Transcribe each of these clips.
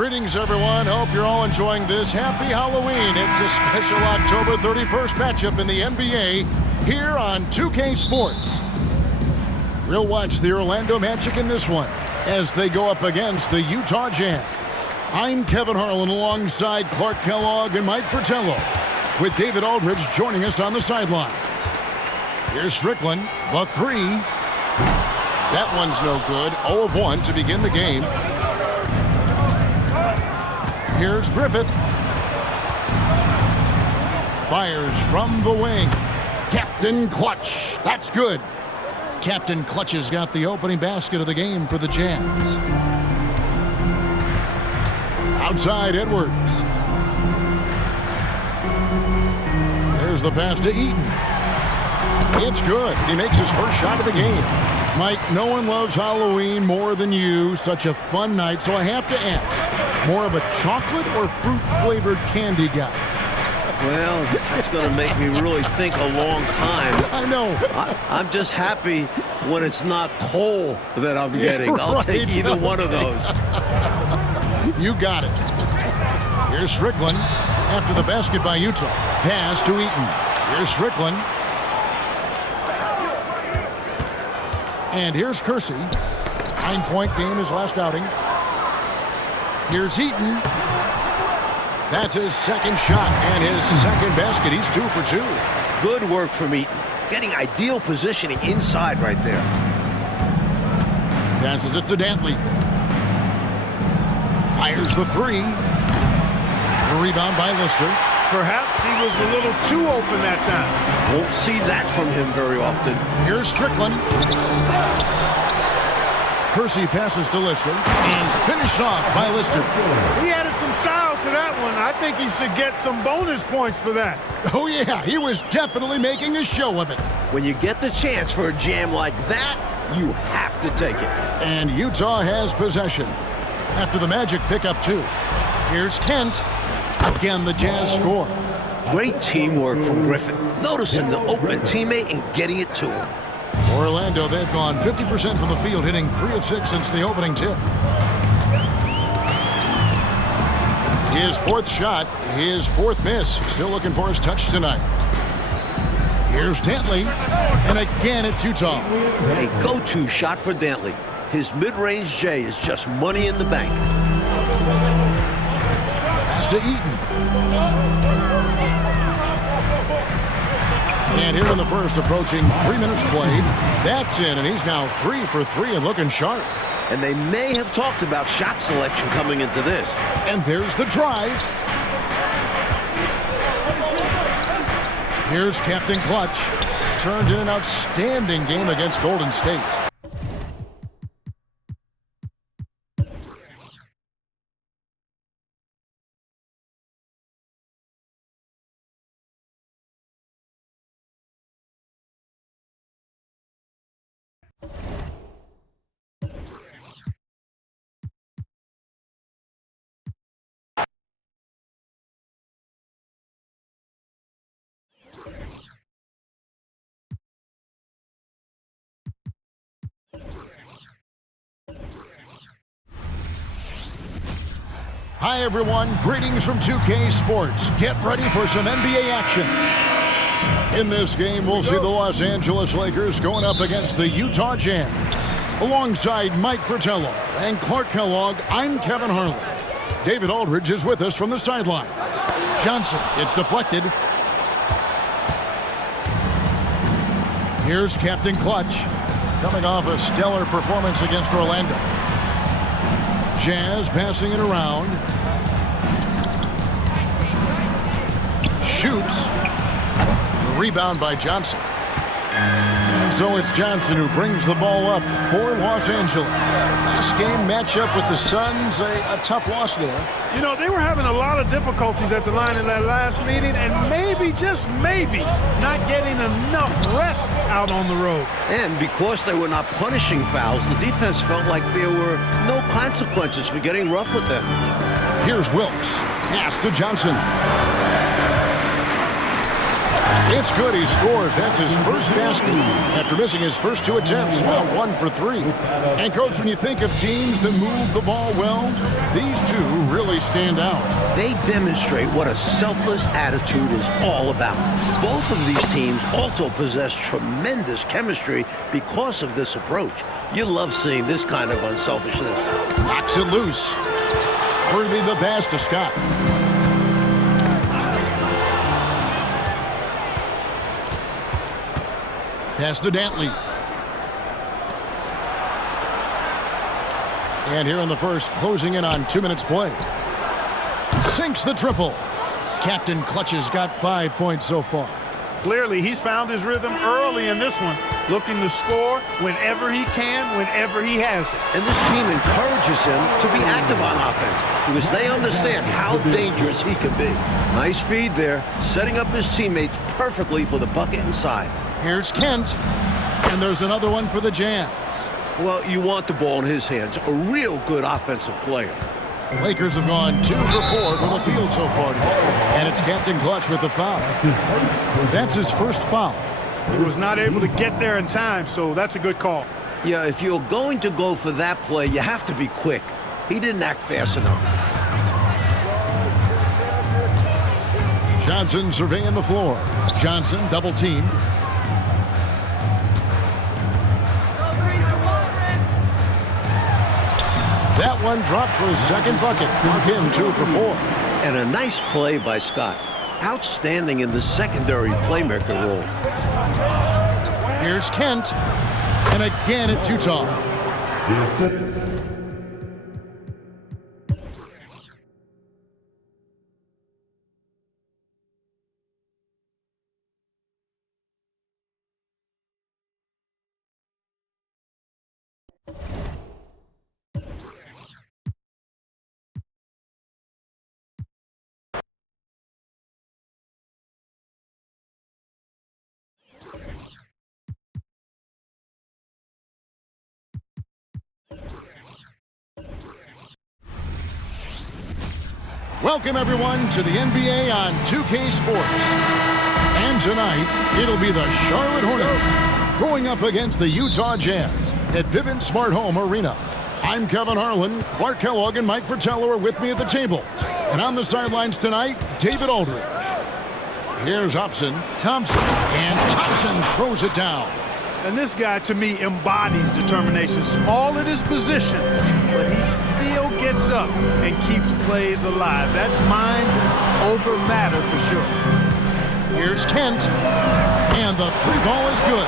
Greetings, everyone. Hope you're all enjoying this. Happy Halloween. It's a special October 31st matchup in the NBA here on 2K Sports. We'll watch the Orlando Magic in this one as they go up against the Utah Jazz. I'm Kevin Harlan alongside Clark Kellogg and Mike Fratello, with David Aldridge joining us on the sidelines. Here's Strickland, the three. That one's no good. 0 of 1 to begin the game. Here's Griffith. Fires from the wing. Captain Clutch. That's good. Captain Clutch has got the opening basket of the game for the Jazz. Outside Edwards. There's the pass to Eaton. It's good. He makes his first shot of the game. Mike, no one loves Halloween more than you. Such a fun night. So I have to ask, more of a chocolate or fruit-flavored candy guy? Well, that's going to make me really think a long time. I know. I'm just happy when it's not coal that I'm getting. Right. I'll take either one of those. You got it. Here's Strickland after the basket by Utah. Pass to Eaton. Here's Strickland. And here's Kersey. 9-point game, his last outing. Here's Eaton. That's his second shot and his second basket. He's 2 for 2. Good work from Eaton. Getting ideal positioning inside right there. Passes it to Dantley. Fires the three. The rebound by Lister. Perhaps he was a little too open that time. Won't see that from him very often. Here's Strickland. Kersey passes to Lister and finished off by Lister. He added some style to that one. I think he should get some bonus points for that. Oh, yeah, he was definitely making a show of it. When you get the chance for a jam like that, you have to take it. And Utah has possession after the Magic pick up 2. Here's Kent. Again, the Jazz score. Great teamwork from Griffin. Noticing the open teammate and getting it to him. Orlando, they've gone 50% from the field, hitting 3 of 6 since the opening tip. His fourth shot, his fourth miss. Still looking for his touch tonight. Here's Dantley, and again it's Utah. A go-to shot for Dantley. His mid-range J is just money in the bank. Pass to Eaton. And here in the first, approaching 3 minutes played. That's in, and he's now 3 for 3 and looking sharp. And they may have talked about shot selection coming into this. And there's the drive. Here's Captain Clutch. Turned in an outstanding game against Golden State. Hi, everyone. Greetings from 2K Sports. Get ready for some NBA action. In this game, we'll see the Los Angeles Lakers going up against the Utah Jazz. Alongside Mike Fratello and Clark Kellogg, I'm Kevin Harlan. David Aldridge is with us from the sidelines. Johnson, it's deflected. Here's Captain Clutch, coming off a stellar performance against Orlando. Jazz passing it around. Shoots. The rebound by Johnson. And so it's Johnson who brings the ball up for Los Angeles. Last game matchup with the Suns, a tough loss there. You know, they were having a lot of difficulties at the line in that last meeting, and maybe, just maybe, not getting enough rest out on the road. And because they were not punishing fouls, the defense felt like there were no consequences for getting rough with them. Here's Wilkes. Pass to Johnson. It's good. He scores. That's his first basket after missing his first 2 attempts. Now 1 for 3. And, Coach, when you think of teams that move the ball well, these two really stand out. They demonstrate what a selfless attitude is all about. Both of these teams also possess tremendous chemistry because of this approach. You love seeing this kind of unselfishness. Knocks it loose. Worthy the pass to Scott. Pass to Dantley. And here in the first, closing in on 2 minutes play. Sinks the triple. Captain Clutch's got 5 points so far. Clearly, he's found his rhythm early in this one, looking to score whenever he can, whenever he has it. And this team encourages him to be active on offense because they understand how dangerous he can be. Nice feed there, setting up his teammates perfectly for the bucket inside. Here's Kent, and there's another one for the Jazz. Well, you want the ball in his hands. A real good offensive player. The Lakers have gone 2 for 4 from the field so far today. And it's Captain Clutch with the foul. That's his first foul. He was not able to get there in time, so that's a good call. Yeah, if you're going to go for that play, you have to be quick. He didn't act fast enough. Johnson surveying the floor. Johnson double team. That one dropped for his second bucket. Mark him 2 for 4. And a nice play by Scott. Outstanding in the secondary playmaker role. Here's Kent. And again, it's Utah. Welcome, everyone, to the NBA on 2K Sports. And tonight, it'll be the Charlotte Hornets going up against the Utah Jazz at Vivint Smart Home Arena. I'm Kevin Harlan. Clark Kellogg and Mike Fratello are with me at the table. And on the sidelines tonight, David Aldridge. Here's Thompson, and Thompson throws it down. And this guy, to me, embodies determination. Small at his position, but he still gets up and keeps plays alive. That's mind over matter for sure. Here's Kent, and the 3-ball is good.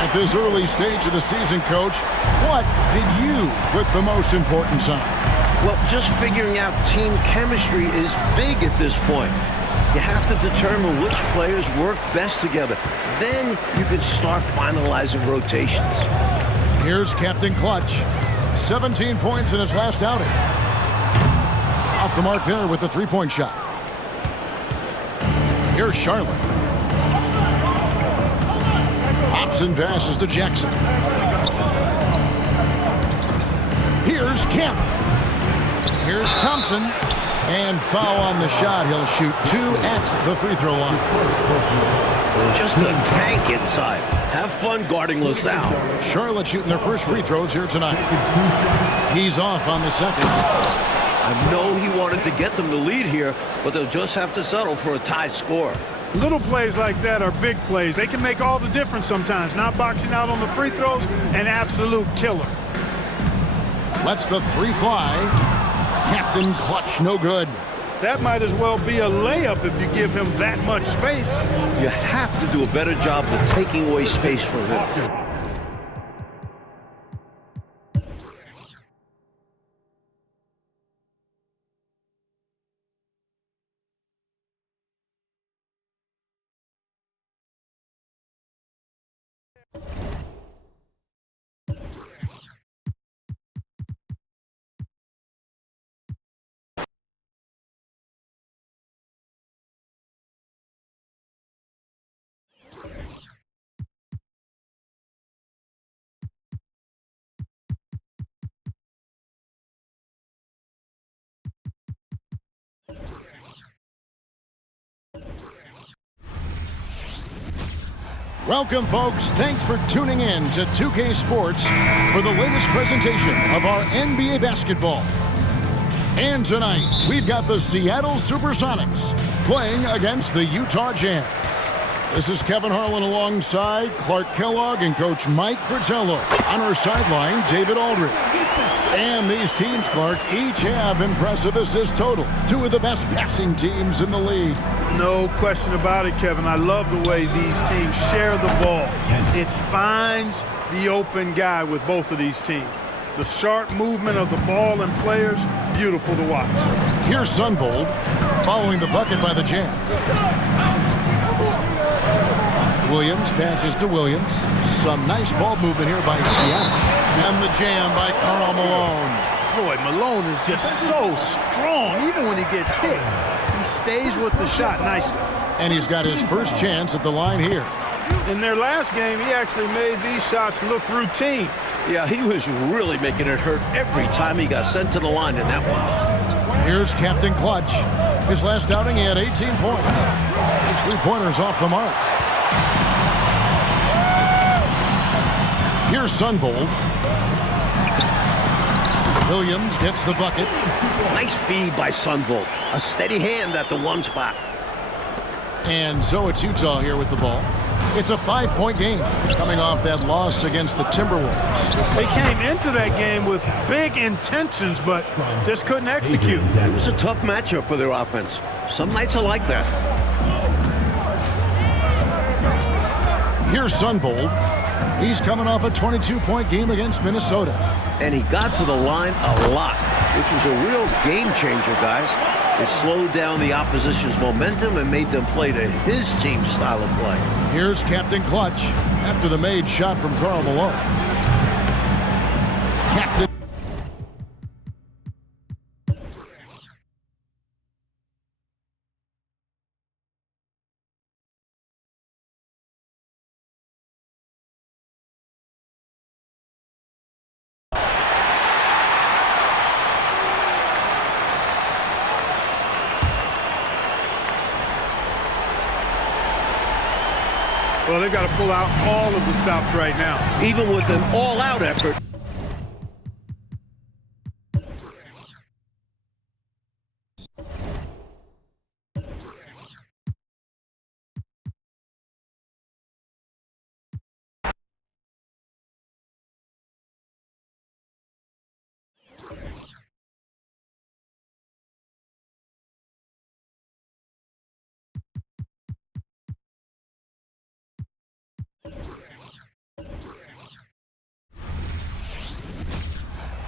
At this early stage of the season, Coach, what did you put the most importance on? Well, just figuring out team chemistry is big at this point. You have to determine which players work best together. Then you can start finalizing rotations. Here's Captain Clutch. 17 points in his last outing. Off the mark there with the 3-point shot. Here's Charlotte. Hobson passes to Jackson. Here's Kemp. Here's Thompson. And foul on the shot. He'll shoot 2 at the free throw line. Just a tank inside. Have fun guarding LaSalle. Charlotte shooting their first free throws here tonight. He's off on the second. I know he wanted to get them to lead here, but they'll just have to settle for a tied score. Little plays like that are big plays. They can make all the difference sometimes. Not boxing out on the free throws, an absolute killer. Lets the 3 fly. Captain Clutch, no good. That might as well be a layup if you give him that much space. You have to do a better job of taking away space from him. Welcome, folks. Thanks for tuning in to 2K Sports for the latest presentation of our NBA basketball. And tonight, we've got the Seattle Supersonics playing against the Utah Jazz. This is Kevin Harlan alongside Clark Kellogg and Coach Mike Fratello. On our sideline, David Aldridge. And these teams, Clark, each have impressive assist totals. Two of the best passing teams in the league. No question about it, Kevin. I love the way these teams share the ball. It finds the open guy with both of these teams. The sharp movement of the ball and players, beautiful to watch. Here's Sunvold following the bucket by the Jazz. Williams passes to Williams. Some nice ball movement here by Seattle. And the jam by Karl Malone. Boy, Malone is just so strong. Even when he gets hit, he stays with the shot nicely. And he's got his first chance at the line here. In their last game, he actually made these shots look routine. Yeah, he was really making it hurt every time he got sent to the line in that one. Here's Captain Clutch. His last outing, he had 18 points. His three-pointers off the mark. Here's Sunvold. Williams gets the bucket. Nice feed by Sunvold. A steady hand at the one spot. And so it's Utah here with the ball. It's a 5-point game coming off that loss against the Timberwolves. They came into that game with big intentions, but just couldn't execute. It was a tough matchup for their offense. Some nights are like that. Here's Sunvold. He's coming off a 22-point game against Minnesota. And he got to the line a lot, which was a real game changer, guys. It slowed down the opposition's momentum and made them play to his team's style of play. Here's Captain Clutch after the made shot from Karl Malone. Captain. Well, they've got to pull out all of the stops right now. Even with an all-out effort.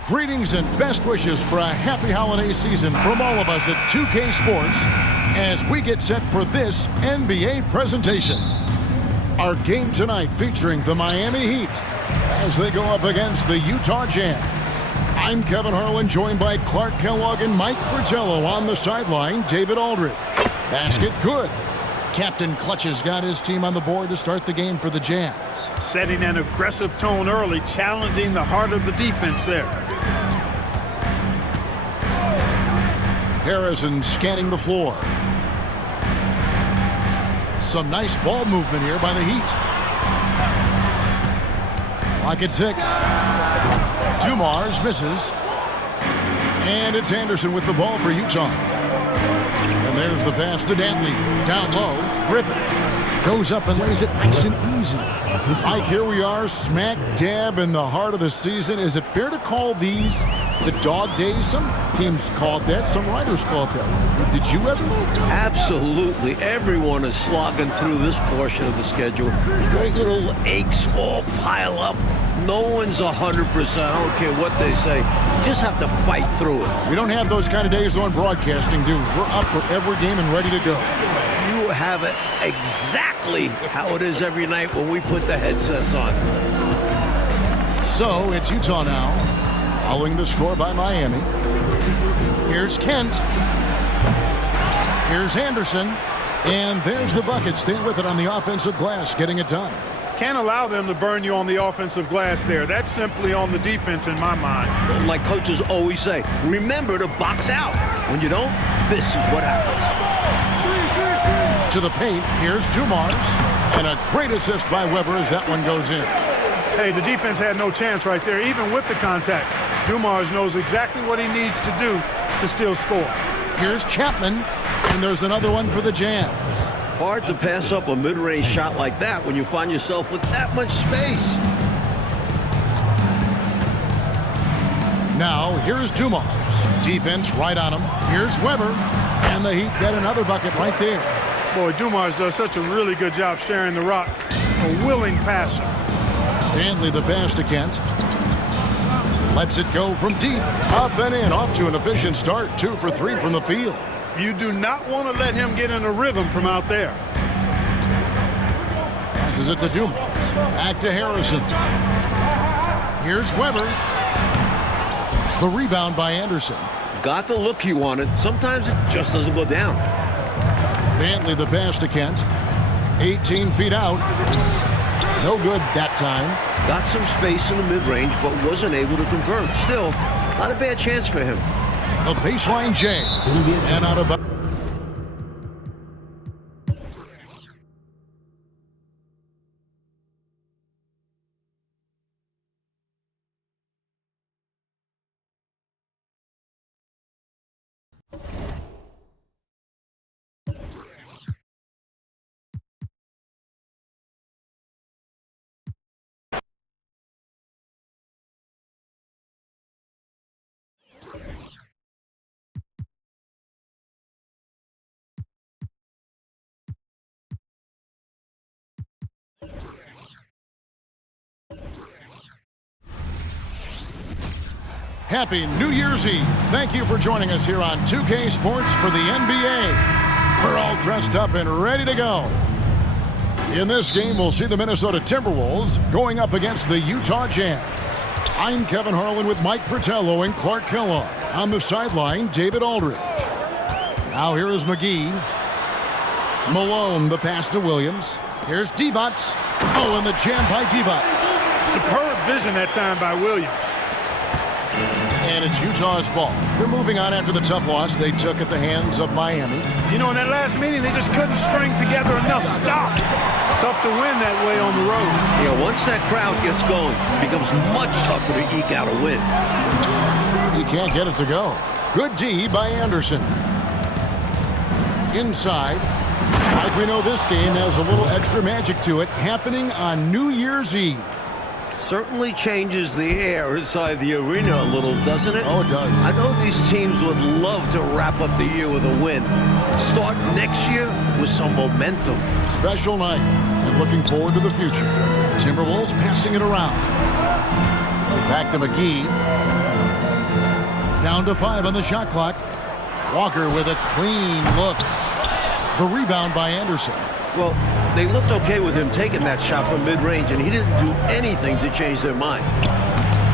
Greetings and best wishes for a happy holiday season from all of us at 2K Sports as we get set for this NBA presentation. Our game tonight featuring the Miami Heat as they go up against the Utah Jazz. I'm Kevin Harlan, joined by Clark Kellogg and Mike Fratello. On the sideline, David Aldridge. Basket good. Captain Clutch has got his team on the board to start the game for the Jazz. Setting an aggressive tone early, challenging the heart of the defense there. Harrison scanning the floor. Some nice ball movement here by the Heat. Clock at 6. Dumars misses. And it's Anderson with the ball for Utah. And there's the pass to Dantley. Down low, Griffin goes up and lays it nice and easy. Mike, here we are, smack dab in the heart of the season. Is it fair to call these the dog days? Some teams call it that. Some writers call it that. Did you ever? Absolutely. Everyone is slogging through this portion of the schedule. Those little aches all pile up. No one's 100%. I don't care what they say. You just have to fight through it. We don't have those kind of days on broadcasting, do we? We're up for every game and ready to go. You have it exactly how it is every night when we put the headsets on. So it's Utah now, following the score by Miami. Here's Kent. Here's Anderson. And there's the bucket. Stay with it on the offensive glass, getting it done. Can't allow them to burn you on the offensive glass there. That's simply on the defense in my mind. Like coaches always say, remember to box out. When you don't, this is what happens. To the paint, here's Dumars. And a great assist by Weber as that one goes in. Hey, the defense had no chance right there, even with the contact. Dumars knows exactly what he needs to do to still score. Here's Chapman, and there's another one for the Jazz. Hard to pass up a mid-range shot like that when you find yourself with that much space. Now, here's Dumars. Defense right on him. Here's Weber, and the Heat get another bucket right there. Boy, Dumars does such a really good job sharing the rock. A willing passer. Dantley the pass to Kent. Lets it go from deep. Up and in. Off to an efficient start. 2 for 3 from the field. You do not want to let him get in a rhythm from out there. Passes it to Dumars. Back to Harrison. Here's Weber. The rebound by Anderson. Got the look he wanted. Sometimes it just doesn't go down. Dantley the pass to Kent. 18 feet out. No good that time. Got some space in the mid-range, but wasn't able to convert. Still, not a bad chance for him. The baseline J. And out of bounds. Happy New Year's Eve. Thank you for joining us here on 2K Sports for the NBA. We're all dressed up and ready to go. In this game, we'll see the Minnesota Timberwolves going up against the Utah Jazz. I'm Kevin Harlan with Mike Fratello and Clark Kellogg. On the sideline, David Aldridge. Now here is McGee. Malone, the pass to Williams. Here's Divac. Oh, and the jam by Divac. Superb vision that time by Williams. And it's Utah's ball. They're moving on after the tough loss they took at the hands of Miami. You know, in that last meeting, they just couldn't string together enough stops. Tough to win that way on the road. Yeah, once that crowd gets going, it becomes much tougher to eke out a win. He can't get it to go. Good D by Anderson. Inside. Like we know, this game has a little extra magic to it, happening on New Year's Eve. Certainly changes the air inside the arena a little, doesn't it? Oh, it does. I know these teams would love to wrap up the year with a win. Start next year with some momentum. Special night, and looking forward to the future. Timberwolves passing it around. Back to McGee. Down to 5 on the shot clock. Walker with a clean look. The rebound by Anderson. Well, they looked okay with him taking that shot from mid-range, and he didn't do anything to change their mind.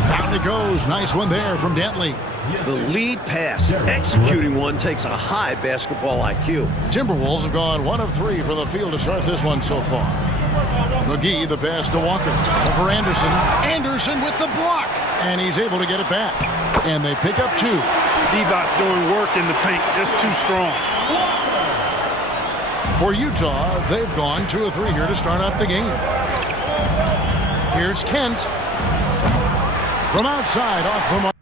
Down it goes. Nice one there from Dantley. The lead pass, executing one, takes a high basketball IQ. Timberwolves have gone 1 of 3 from the field to start this one so far. McGee, the pass to Walker. Over Anderson. Anderson with the block. And he's able to get it back. And they pick up 2. Divac's doing work in the paint, just too strong. For Utah, they've gone 2 of 3 here to start out the game. Here's Kent. From outside, off the mark.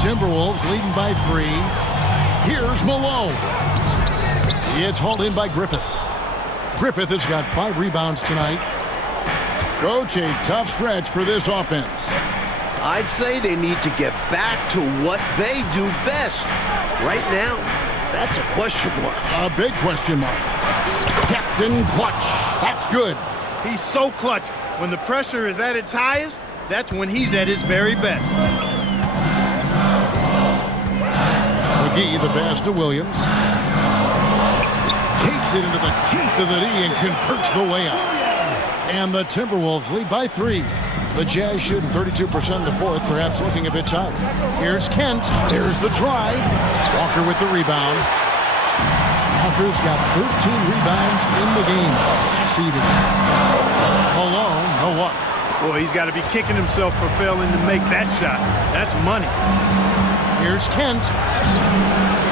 Timberwolves leading by 3. Here's Malone. It's hauled in by Griffith. Griffith has got 5 rebounds tonight. Coach, a tough stretch for this offense. I'd say they need to get back to what they do best. Right now, that's a question mark. A big question mark. Captain Clutch. That's good. He's so clutch. When the pressure is at its highest, that's when he's at his very best. McGee, the pass to Williams. Takes it into the teeth of the D and converts the layup. And the Timberwolves lead by 3. The Jazz shooting 32% in the fourth, perhaps looking a bit tired. Here's Kent. There's the drive. Walker with the rebound. Walker's got 13 rebounds in the game. Seeded. Malone, no luck. Boy, he's got to be kicking himself for failing to make that shot. That's money. Here's Kent.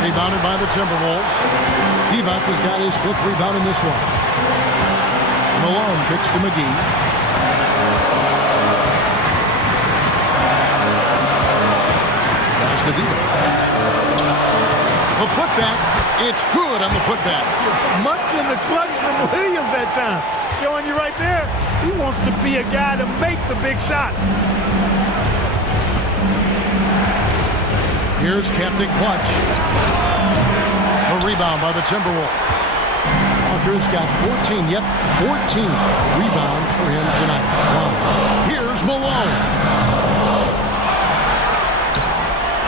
Rebounded by the Timberwolves. Divac has got his 5th rebound in this one. Malone kicks to McGee. Pass to Divac. The putback. It's good on the putback. Much in the clutch from Williams that time. Showing you right there, he wants to be a guy to make the big shots. Here's Captain Clutch. A rebound by the Timberwolves. Walker's got 14, 14 rebounds for him tonight. Wow. Here's Malone.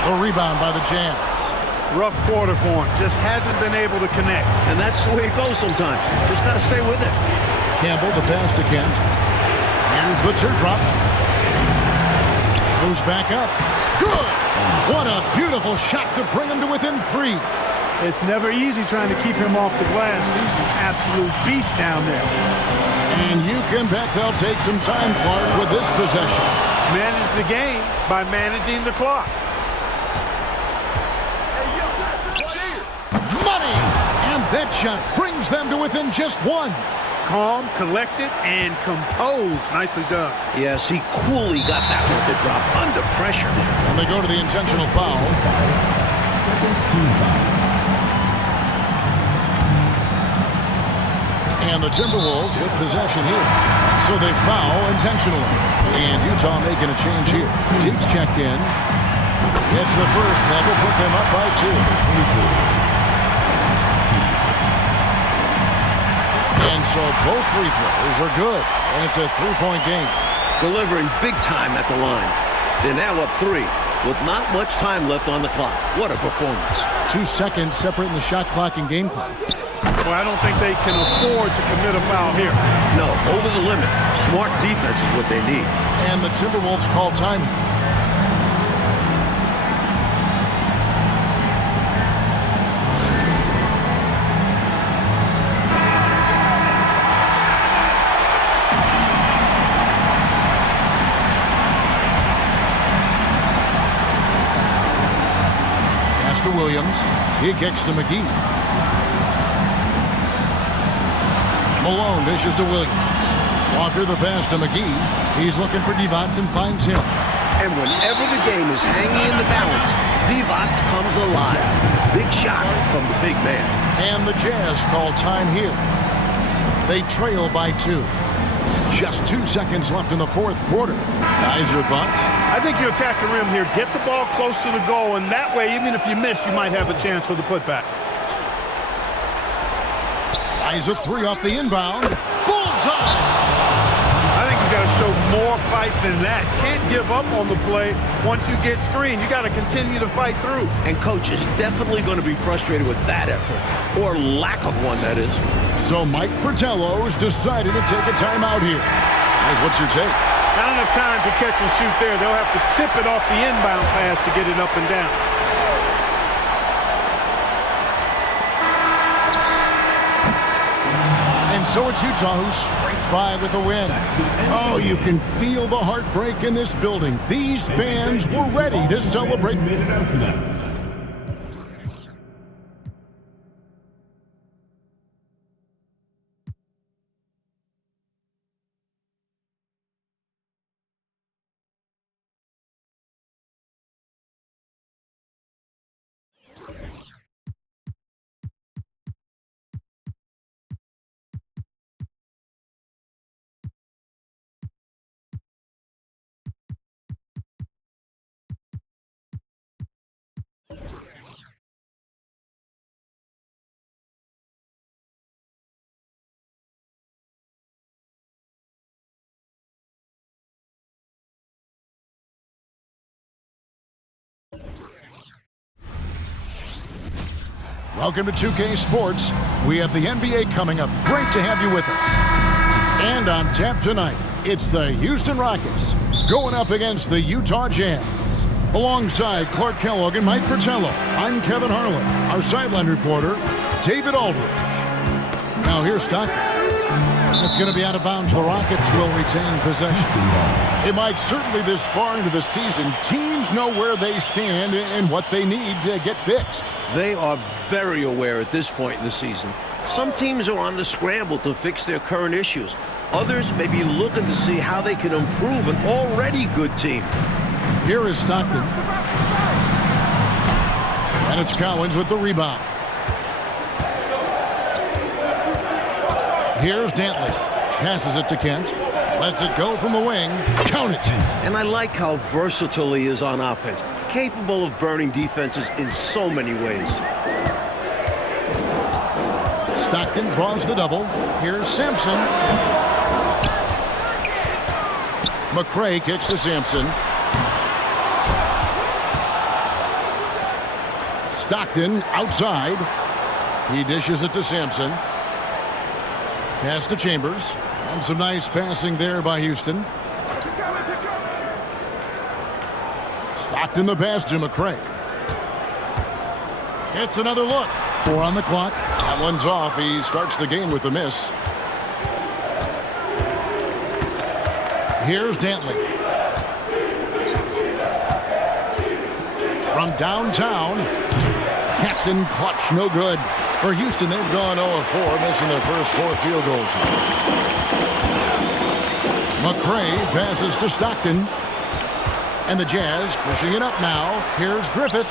A rebound by the Jazz. Rough quarter for him. Just hasn't been able to connect. And that's the way it goes sometimes. Just got to stay with it. Campbell, the pass to Kent. Here's the teardrop. Goes back up. Good! What a beautiful shot to bring him to within 3. It's never easy trying to keep him off the glass. He's an absolute beast down there. And you can bet they'll take some time, Clark, with this possession. Manage the game by managing the clock. Money! And that shot brings them to within just 1. Calm, collected, and composed. Nicely done. Yes, he coolly got that one to drop under pressure. And they go to the intentional foul. And the Timberwolves with possession here. So they foul intentionally. And Utah making a change here. Teague's checked in. It's the first. That will put them up by 2. And so both free throws are good. And it's a 3-point game. Delivering big time at the line. They're now up 3 with not much time left on the clock. What a performance. 2 seconds separating the shot clock and game clock. Well, I don't think they can afford to commit a foul here. No, over the limit. Smart defense is what they need. And the Timberwolves call time. Pass to Williams. He kicks to McGee. Malone dishes to Williams. Walker the pass to McGee. He's looking for Divac and finds him. And whenever the game is hanging in the balance, Divac comes alive. Big shot from the big man. And the Jazz call time here. They trail by 2. Just 2 seconds left in the 4th quarter. Guys, your thoughts? I think you attack the rim here. Get the ball close to the goal, and that way, even if you miss, you might have a chance for the putback. Tries a 3 off the inbound. Bullseye! I think you got to show more fight than that. Can't give up on the play once you get screened. You got to continue to fight through. And coach is definitely going to be frustrated with that effort, or lack of one, that is. So Mike Fratello's decided to take a timeout here. Guys, what's your take? Not enough time to catch and shoot there. They'll have to tip it off the inbound pass to get it up and down. And so it's Utah who scraped by with the win. Oh, you can feel the heartbreak in this building. These fans were ready to celebrate. Welcome to 2K Sports. We have the NBA coming up. Great to have you with us. And on tap tonight, it's the Houston Rockets going up against the Utah Jazz. Alongside Clark Kellogg and Mike Fratello, I'm Kevin Harlan. Our sideline reporter, David Aldridge. Now here's Stockton. It's going to be out of bounds. The Rockets will retain possession. Hey, Mike, certainly this far into the season, teams know where they stand and what they need to get fixed. They are very aware at this point in the season. Some teams are on the scramble to fix their current issues. Others may be looking to see how they can improve an already good team. Here is Stockton. And it's Cowens with the rebound. Here's Dantley. Passes it to Kent. Lets it go from the wing. Count it. And I like how versatile he is on offense. Capable of burning defenses in so many ways. Stockton draws the double. Here's Sampson. McRae kicks to Sampson. Stockton outside. He dishes it to Sampson. Pass to Chambers. And some nice passing there by Houston. Stockton the pass to McRae. It's another look. 4 on the clock. That one's off. He starts the game with a miss. Here's Dantley. From downtown. Captain Clutch, no good. For Houston, they've gone 0-4, missing their first 4 field goals. McRae passes to Stockton. And the Jazz pushing it up now. Here's Griffith.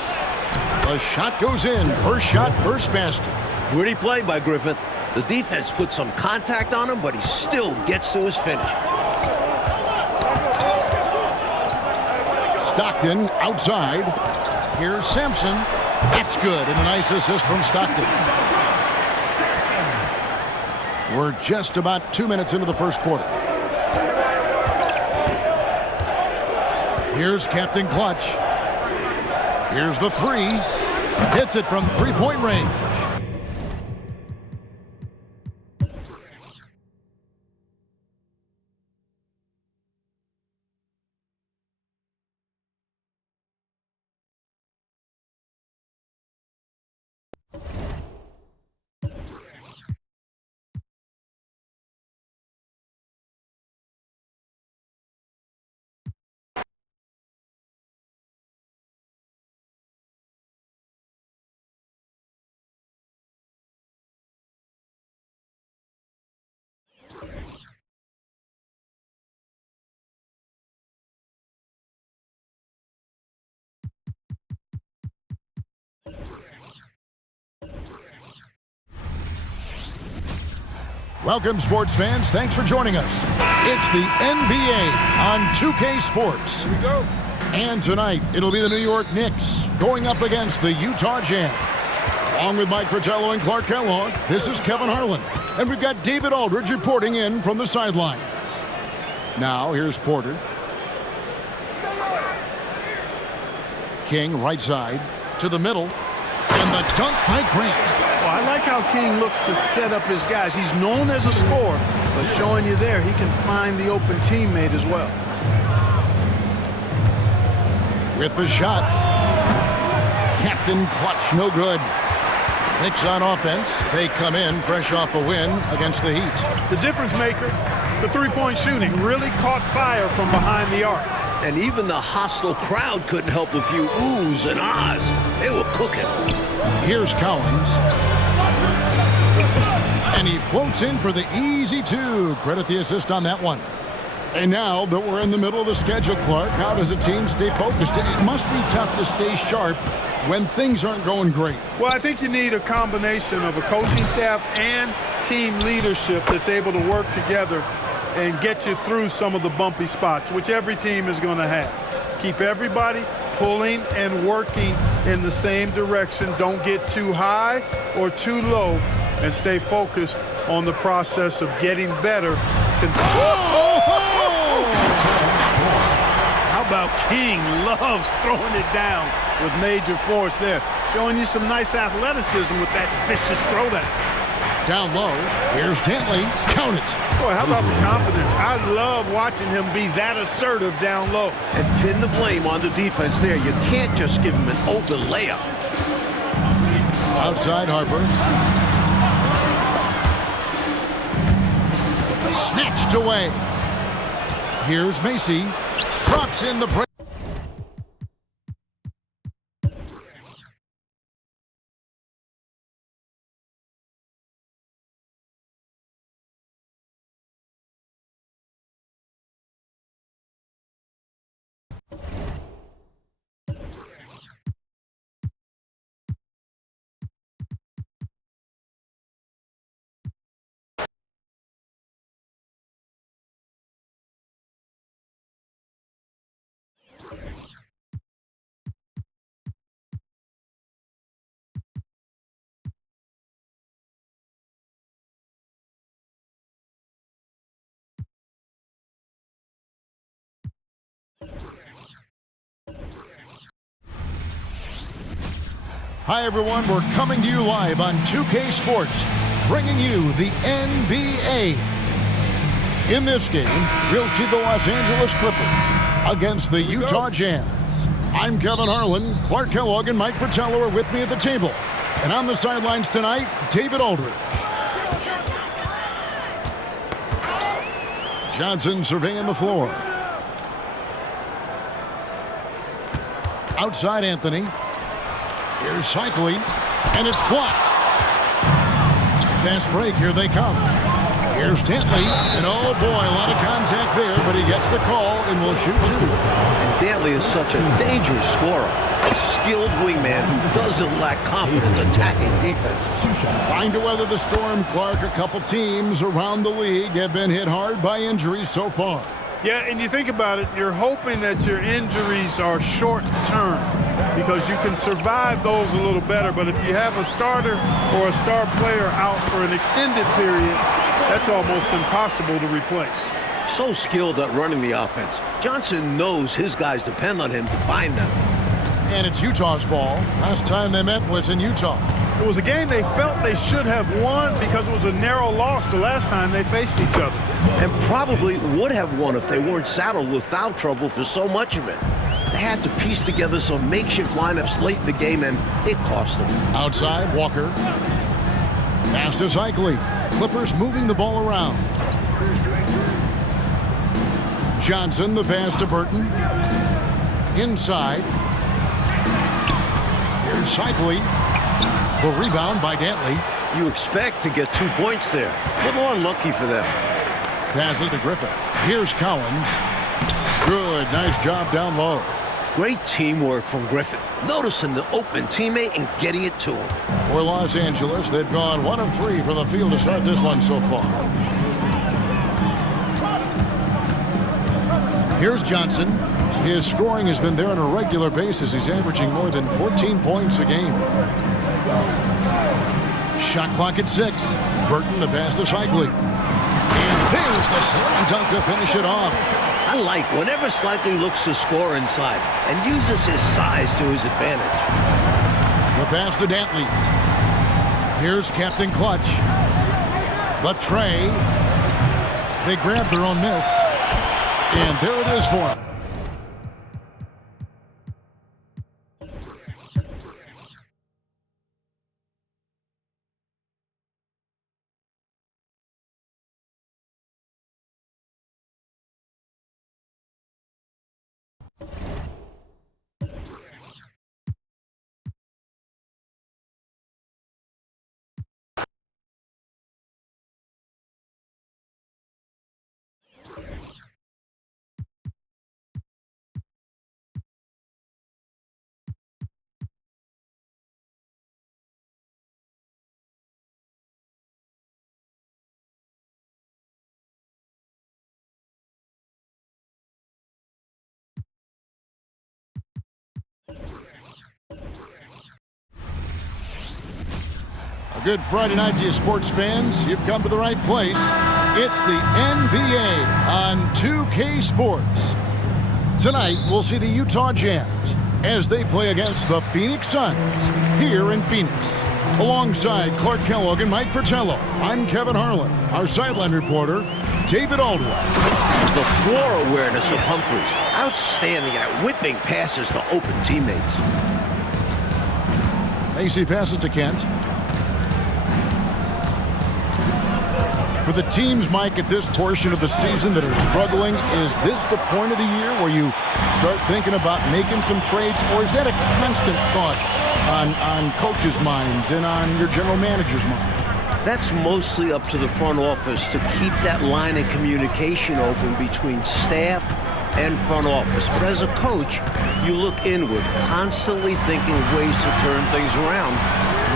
The shot goes in. First shot, first basket. Gritty play by Griffith. The defense put some contact on him, but he still gets to his finish. Stockton outside. Here's Sampson. That's good, and a nice assist from Stockton. We're just about 2 minutes into the first quarter. Here's Captain Clutch. Here's the three. Hits it from three-point range. Welcome, sports fans. Thanks for joining us. It's the NBA on 2K Sports. Here we go. And tonight, it'll be the New York Knicks going up against the Utah Jazz. Along with Mike Fratello and Clark Kellogg, this is Kevin Harlan. And we've got David Aldridge reporting in from the sidelines. Now, here's Porter. King, right side, to the middle. And the dunk by Grant. Well, I like how King looks to set up his guys. He's known as a scorer, but showing you there, he can find the open teammate as well. With the shot. Captain Clutch, no good. Knicks on offense. They come in fresh off a win against the Heat. The difference maker, the three-point shooting, really caught fire from behind the arc. And even the hostile crowd couldn't help a few oohs and ahs. They were cooking. Here's Cowens. And he floats in for the easy two. Credit the assist on that one. And now that we're in the middle of the schedule, Clark, how does a team stay focused? It must be tough to stay sharp when things aren't going great. Well, I think you need a combination of a coaching staff and team leadership that's able to work together and get you through some of the bumpy spots, which every team is going to have. Keep everybody pulling and working in the same direction. Don't get too high or too low, and stay focused on the process of getting better. How about King? Loves throwing it down with major force there. Showing you some nice athleticism with that vicious throwdown. Down low, here's Dantley. Count it. Boy, how about the confidence? I love watching him be that assertive down low. And pin the blame on the defense there. You can't just give him an open layup. Outside Harper. Snatched away. Here's Macy. Drops in the break. Hi, everyone. We're coming to you live on 2K Sports, bringing you the NBA. In this game, we'll see the Los Angeles Clippers against the Utah Jazz. I'm Kevin Harlan. Clark Kellogg and Mike Fratello are with me at the table. And on the sidelines tonight, David Aldridge. Johnson surveying the floor. Outside Anthony. Here's Cycli, and it's blocked. Fast break, here they come. Here's Dantley, and oh boy, a lot of contact there, but he gets the call and will shoot two. And Dantley is such a dangerous scorer, a skilled wingman who doesn't lack confidence attacking defenses. Trying to weather the storm, Clark. A couple teams around the league have been hit hard by injuries so far. Yeah, and you think about it, you're hoping that your injuries are short-term because you can survive those a little better. But if you have a starter or a star player out for an extended period, that's almost impossible to replace. So skilled at running the offense. Johnson knows his guys depend on him to find them. And it's Utah's ball. Last time they met was in Utah. It was a game they felt they should have won because it was a narrow loss the last time they faced each other. And probably would have won if they weren't saddled with foul trouble for so much of it. They had to piece together some makeshift lineups late in the game, and it cost them. Outside, Walker. Pass to Cycli. Clippers moving the ball around. Johnson, the pass to Burton. Inside. Here's Cycli. The rebound by Dantley. You expect to get 2 points there. A little unlucky for them. Passes to Griffith. Here's Collins. Good, nice job down low. Great teamwork from Griffith. Noticing the open teammate and getting it to him. For Los Angeles, they've gone 1 of 3 from the field to start this one so far. Here's Johnson. His scoring has been there on a regular basis. He's averaging more than 14 points a game. Shot clock at 6. Burton, the pass to Cycli. And there's the slam dunk to finish it off. I like whenever Cycli looks to score inside and uses his size to his advantage. The pass to Dantley. Here's Captain Clutch. The tray. They grab their own miss. And there it is for him. A good Friday night to you sports fans. You've come to the right place. It's the NBA on 2K Sports. Tonight, we'll see the Utah Jazz as they play against the Phoenix Suns here in Phoenix. Alongside Clark Kellogg and Mike Fratello, I'm Kevin Harlan. Our sideline reporter, David Aldridge. The floor awareness of Humphries. Outstanding at whipping passes to open teammates. Macy passes to Kent. For the teams, Mike, at this portion of the season that are struggling, is this the point of the year where you start thinking about making some trades, or is that a constant thought on coaches' minds and on your general manager's mind? That's mostly up to the front office to keep that line of communication open between staff and front office. But as a coach, you look inward, constantly thinking of ways to turn things around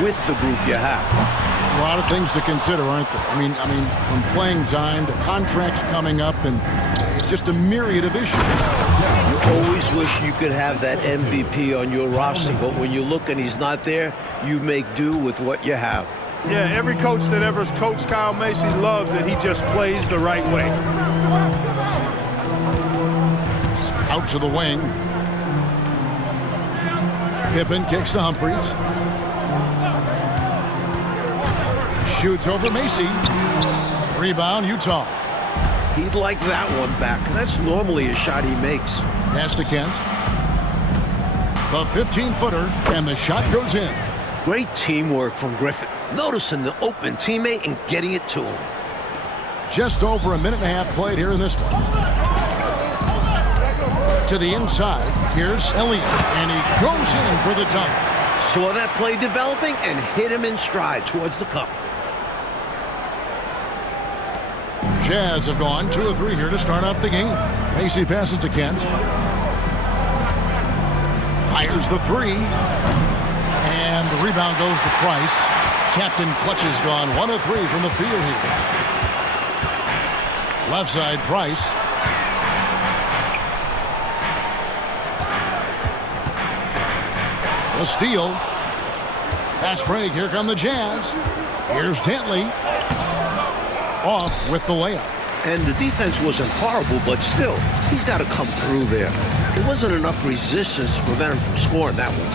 with the group you have. A lot of things to consider, aren't there? I mean, from playing time to contracts coming up and just a myriad of issues. You always wish you could have that MVP on your roster, but when you look and he's not there, you make do with what you have. Yeah, every coach that ever coached Kyle Macy loves that he just plays the right way. Out to the wing. Pippen kicks to Humphries. Shoots over Macy. Rebound, Utah. He'd like that one back. That's normally a shot he makes. Pass to Kent. The 15-footer, and the shot goes in. Great teamwork from Griffin. Noticing the open teammate and getting it to him. Just over a minute and a half played here in this one. To the inside, here's Elliott, and he goes in for the dunk. Saw that play developing and hit him in stride towards the cup. Jazz have gone 2 of 3 here to start out the game. Macy passes to Kent. Fires the 3. And the rebound goes to Price. Captain Clutch has gone 1 of 3 from the field here. Left side, Price. The steal. Pass break. Here come the Jazz. Here's Dantley. Off with the layup. And the defense wasn't horrible, but still, he's got to come through there. There wasn't enough resistance to prevent him from scoring that one.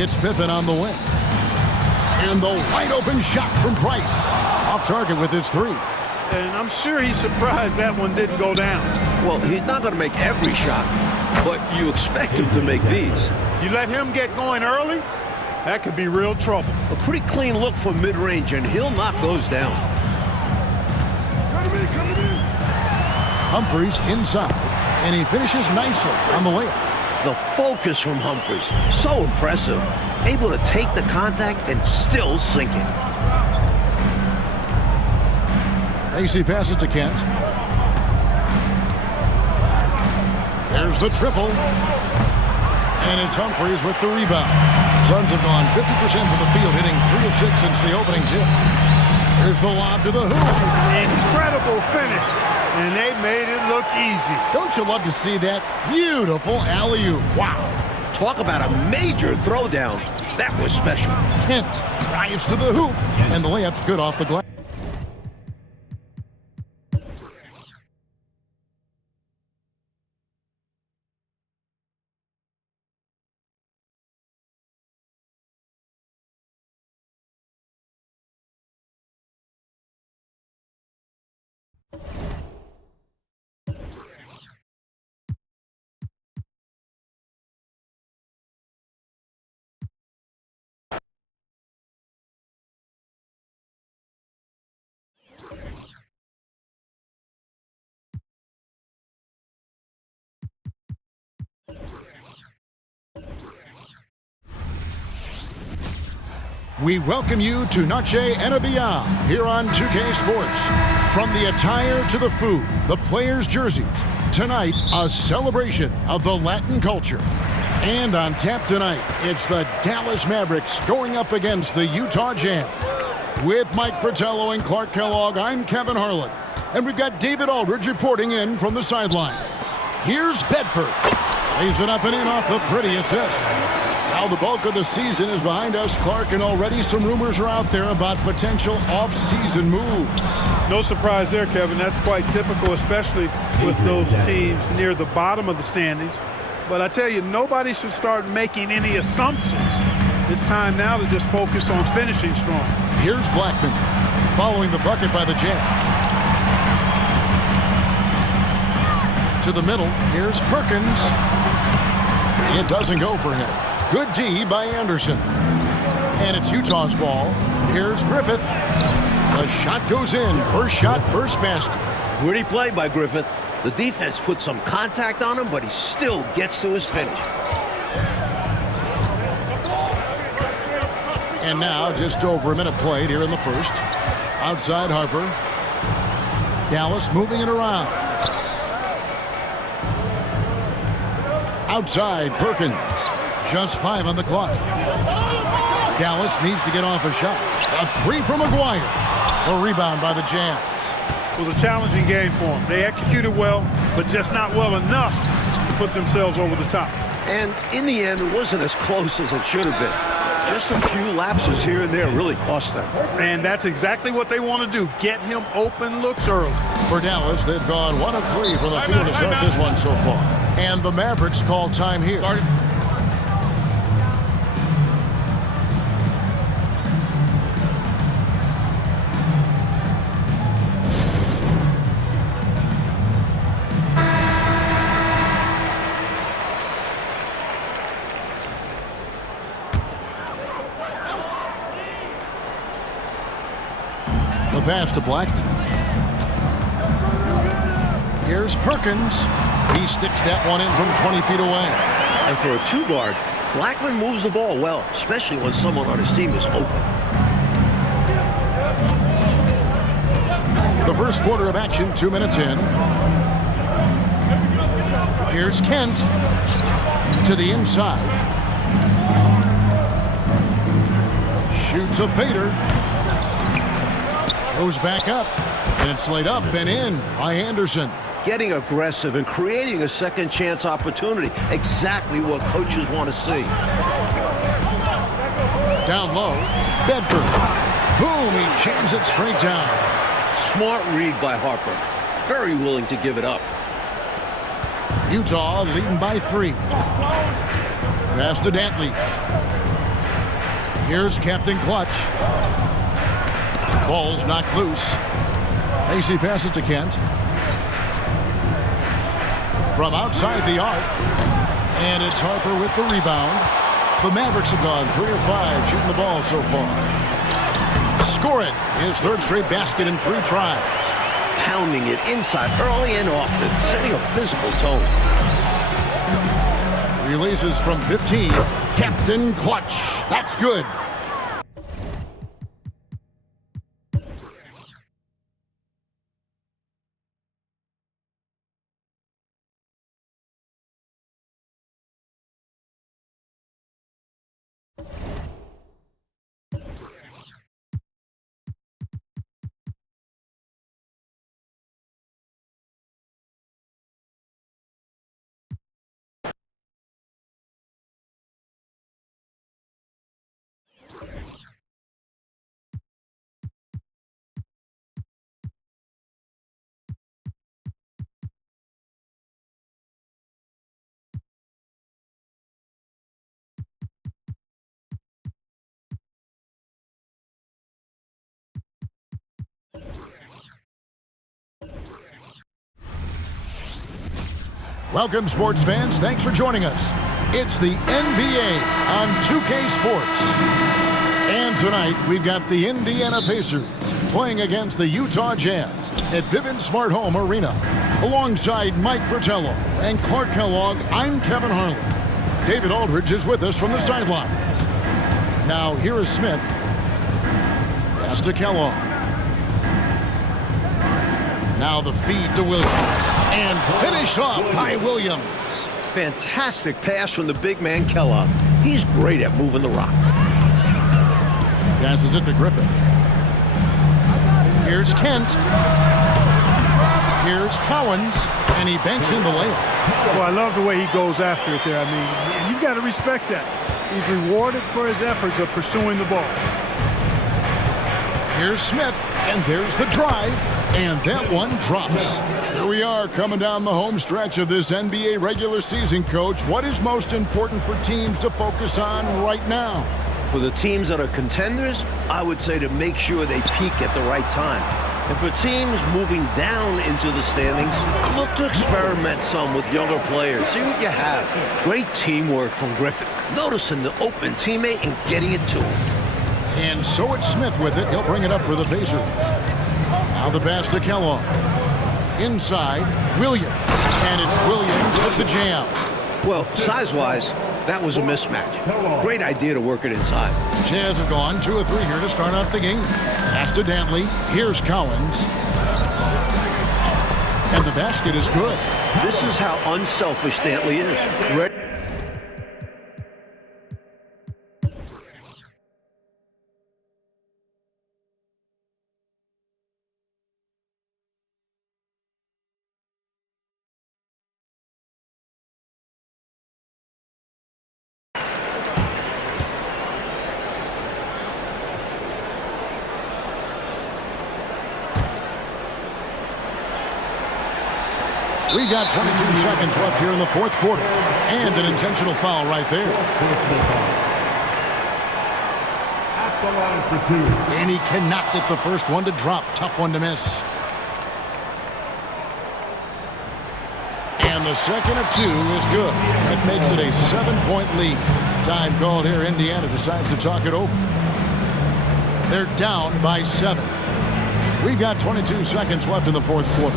It's Pippen on the wing. And the wide open shot from Price. Off target with his 3. And I'm sure he's surprised that one didn't go down. Well, he's not going to make every shot, but you expect him to make these. You let him get going early, that could be real trouble. A pretty clean look from mid-range, and he'll knock those down. Humphries inside, and he finishes nicely on the layup. The focus from Humphries, so impressive. Able to take the contact and still sink it. Macy passes to Kent. There's the triple. And it's Humphries with the rebound. Suns have gone 50% from the field, hitting 3 of 6 since the opening tip. Here's the lob to the hoop. Incredible finish, and they made it look easy. Don't you love to see that? Beautiful alley-oop. Wow. Talk about a major throwdown. That was special. Kent drives to the hoop, and the layup's good off the glass. We welcome you to Noche NBA here on 2K Sports. From the attire to the food, the players' jerseys, tonight a celebration of the Latin culture. And on tap tonight, it's the Dallas Mavericks going up against the Utah Jazz. With Mike Fratello and Clark Kellogg, I'm Kevin Harlan. And we've got David Aldridge reporting in from the sidelines. Here's Bedford. Lays it up and in off the pretty assist. Now the bulk of the season is behind us, Clark, and already some rumors are out there about potential off-season moves. No surprise there, Kevin. That's quite typical, especially with those teams near the bottom of the standings. But I tell you, nobody should start making any assumptions. It's time now to just focus on finishing strong. Here's Blackman following the bucket by the Jazz. To the middle, here's Perkins. It doesn't go for him. Good D by Anderson. And it's Utah's ball. Here's Griffith. The shot goes in. First shot, first basket. Gritty play by Griffith. The defense put some contact on him, but he still gets to his finish. And now just over a minute played here in the first. Outside Harper. Dallas moving it around. Outside Perkins. Just 5 on the clock. Dallas needs to get off a shot. A 3 from McGuire. A rebound by the Jazz. It was a challenging game for them. They executed well, but just not well enough to put themselves over the top. And in the end, it wasn't as close as it should have been. Just a few lapses here and there really cost them. And that's exactly what they want to do. Get him open looks early. For Dallas, they've gone 1 of 3 from the field to start this one so far. And the Mavericks call time here. The pass to Blackman. Here's Perkins. He sticks that one in from 20 feet away. And for a 2-guard, Blackman moves the ball well, especially when someone on his team is open. The first quarter of action, 2 minutes in. Here's Kent to the inside. Shoots a fader. Goes back up. And it's laid up and in by Anderson. Getting aggressive and creating a second chance opportunity. Exactly what coaches want to see. Down low. Bedford. Boom, he jams it straight down. Smart read by Harper. Very willing to give it up. Utah leading by 3. Pass to Dantley. Here's Captain Clutch. Ball's knocked loose. Macy passes to Kent. From outside the arc. And it's Harper with the rebound. The Mavericks have gone 3 of 5 shooting the ball so far. Score it. His 3rd straight basket in 3 tries. Pounding it inside early and often, setting a physical tone. Releases from 15. Captain Clutch. That's good. Welcome, sports fans. Thanks for joining us. It's the NBA on 2K Sports. And tonight, we've got the Indiana Pacers playing against the Utah Jazz at Vivint Smart Home Arena. Alongside Mike Fratello and Clark Kellogg, I'm Kevin Harlan. David Aldridge is with us from the sidelines. Now, here is Smith. Pass to Kellogg. Now the feed to Williams. And finished off by Williams. Fantastic pass from the big man Kellogg. He's great at moving the rock. Passes it to Griffith. Here's Kent. Here's Cowens. And he banks in the layup. Well, I love the way he goes after it there. I mean, you've got to respect that. He's rewarded for his efforts of pursuing the ball. Here's Smith. And there's the drive. And that one drops. Here we are coming down the home stretch of this NBA regular season, Coach. What is most important for teams to focus on right now? For the teams that are contenders, I would say to make sure they peak at the right time. And for teams moving down into the standings, look to experiment some with younger players. See what you have. Great teamwork from Griffin. Noticing the open teammate and getting it to him. And so it's Smith with it. He'll bring it up for the Pacers. Now the pass to Kellogg. Inside, Williams. And it's Williams with the jam. Well, size-wise, that was a mismatch. Great idea to work it inside. Jazz have gone 2 of 3 here to start out the game. Pass to Dantley. Here's Collins. And the basket is good. This is how unselfish Dantley is. Ready. We got 22 seconds left here in the fourth quarter. And an intentional foul right there. At the line for 2. And he cannot get the first one to drop. Tough one to miss. And the second of 2 is good. That makes it a 7-point lead. Time called here. Indiana decides to talk it over. They're down by 7. We've got 22 seconds left in the fourth quarter.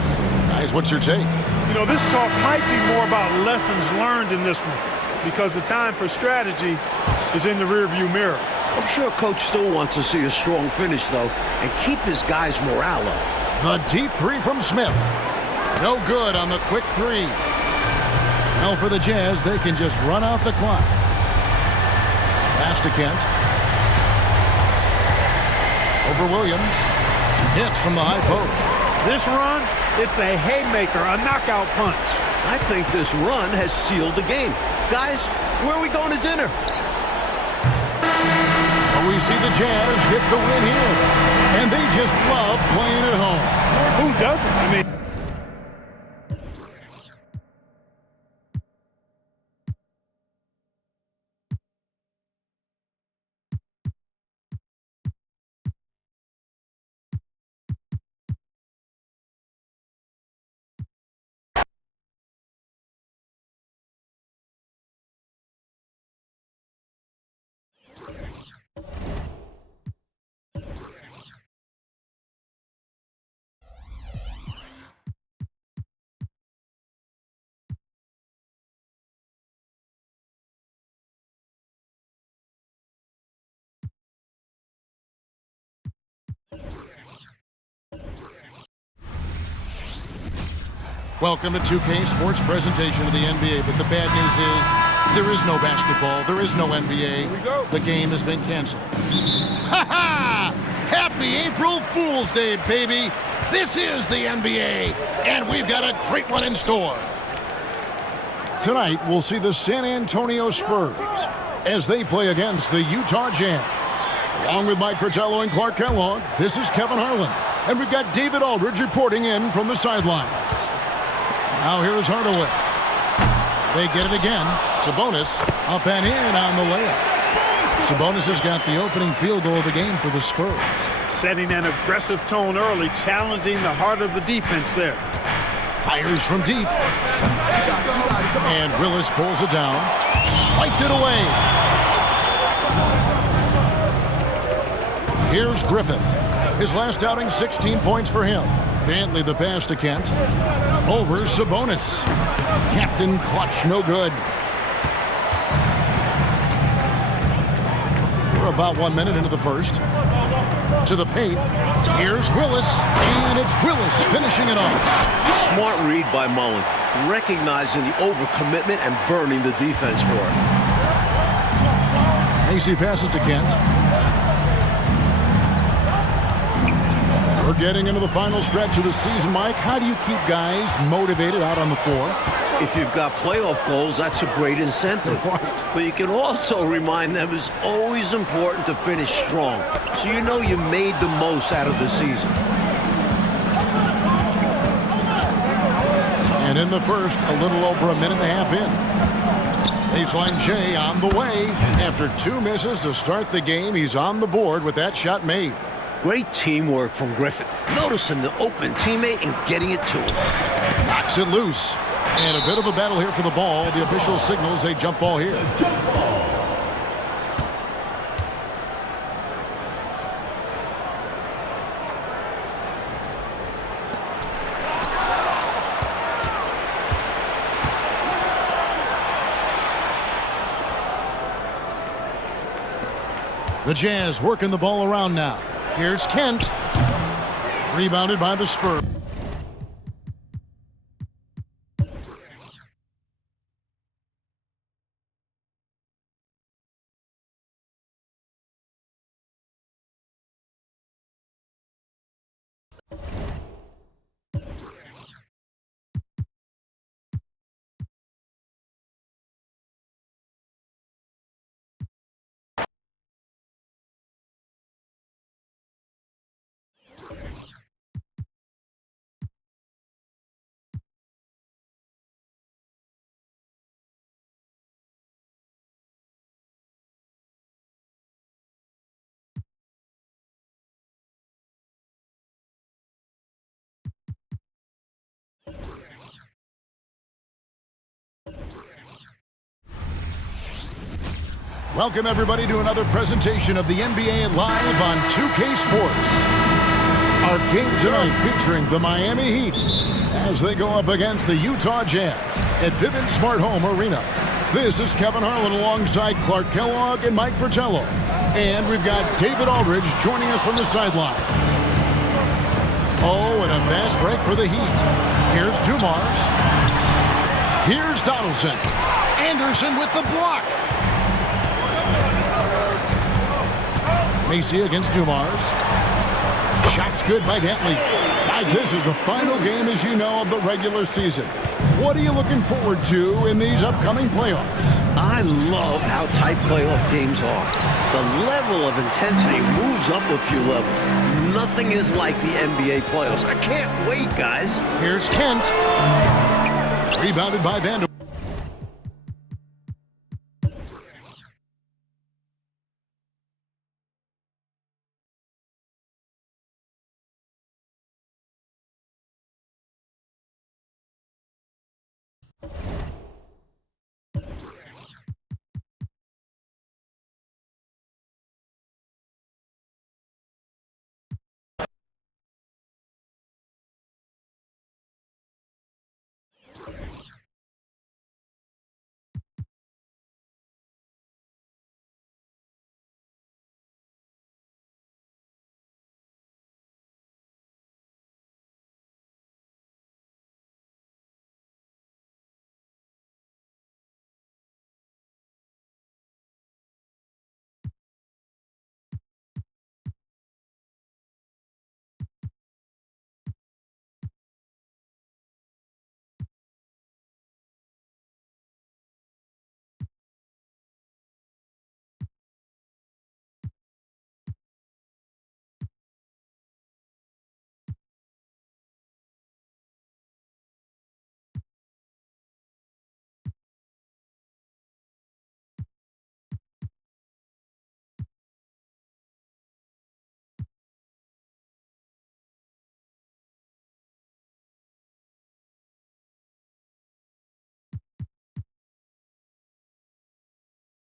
Guys, what's your take? You know, this talk might be more about lessons learned in this one because the time for strategy is in the rearview mirror. I'm sure Coach still wants to see a strong finish, though, and keep his guys' morale up. The deep 3 from Smith. No good on the quick 3. Now for the Jazz, they can just run out the clock. Pass to Kent. Over Williams. Hit from the high post. This run, it's a haymaker, a knockout punch. I think this run has sealed the game. Guys, where are we going to dinner? So we see the Jazz get the win here. And they just love playing at home. Who doesn't? I mean... Welcome to 2K Sports presentation of the NBA, but the bad news is there is no basketball, there is no NBA. The game has been canceled. Ha ha! Happy April Fool's Day, baby! This is the NBA, and we've got a great one in store. Tonight, we'll see the San Antonio Spurs as they play against the Utah Jazz. Along with Mike Fratello and Clark Kellogg, this is Kevin Harlan, and we've got David Aldridge reporting in from the sidelines. Now here's Hardaway. They get it again. Sabonis up and in on the layup. Sabonis has got the opening field goal of the game for the Spurs. Setting an aggressive tone early, challenging the heart of the defense there. Fires from deep. And Willis pulls it down. Swiped it away. Here's Griffith. His last outing, 16 points for him. Dantley the pass to Kent. Over Sabonis. Captain clutch, no good. We're about 1 minute into the first. To the paint. Here's Willis. And it's Willis finishing it off. Smart read by Mullen. Recognizing the overcommitment and burning the defense for it. AC passes to Kent. We're getting into the final stretch of the season, Mike. How do you keep guys motivated out on the floor? If you've got playoff goals, that's a great incentive. Right. But you can also remind them it's always important to finish strong, so you know you made the most out of the season. And in the first, a little over a minute and a half in. Baseline Jay on the way. After 2 misses to start the game, he's on the board with that shot made. Great teamwork from Griffin. Noticing the open teammate and getting it to him. Knocks it loose. And a bit of a battle here for the ball. The official signals a jump ball here. Jump ball. The Jazz working the ball around now. Here's Kent. Rebounded by the Spurs. Welcome, everybody, to another presentation of the NBA Live on 2K Sports. Our game tonight featuring the Miami Heat as they go up against the Utah Jazz at Vivint Smart Home Arena. This is Kevin Harlan alongside Clark Kellogg and Mike Fratello. And we've got David Aldridge joining us from the sideline. Oh, and a fast break for the Heat. Here's Dumars. Here's Donaldson. Anderson with the block. Macy against Dumars. Shots good by Dantley. This is the final game, as you know, of the regular season. What are you looking forward to in these upcoming playoffs? I love how tight playoff games are. The level of intensity moves up a few levels. Nothing is like the NBA playoffs. I can't wait, guys. Here's Kent. Rebounded by Vanderbilt.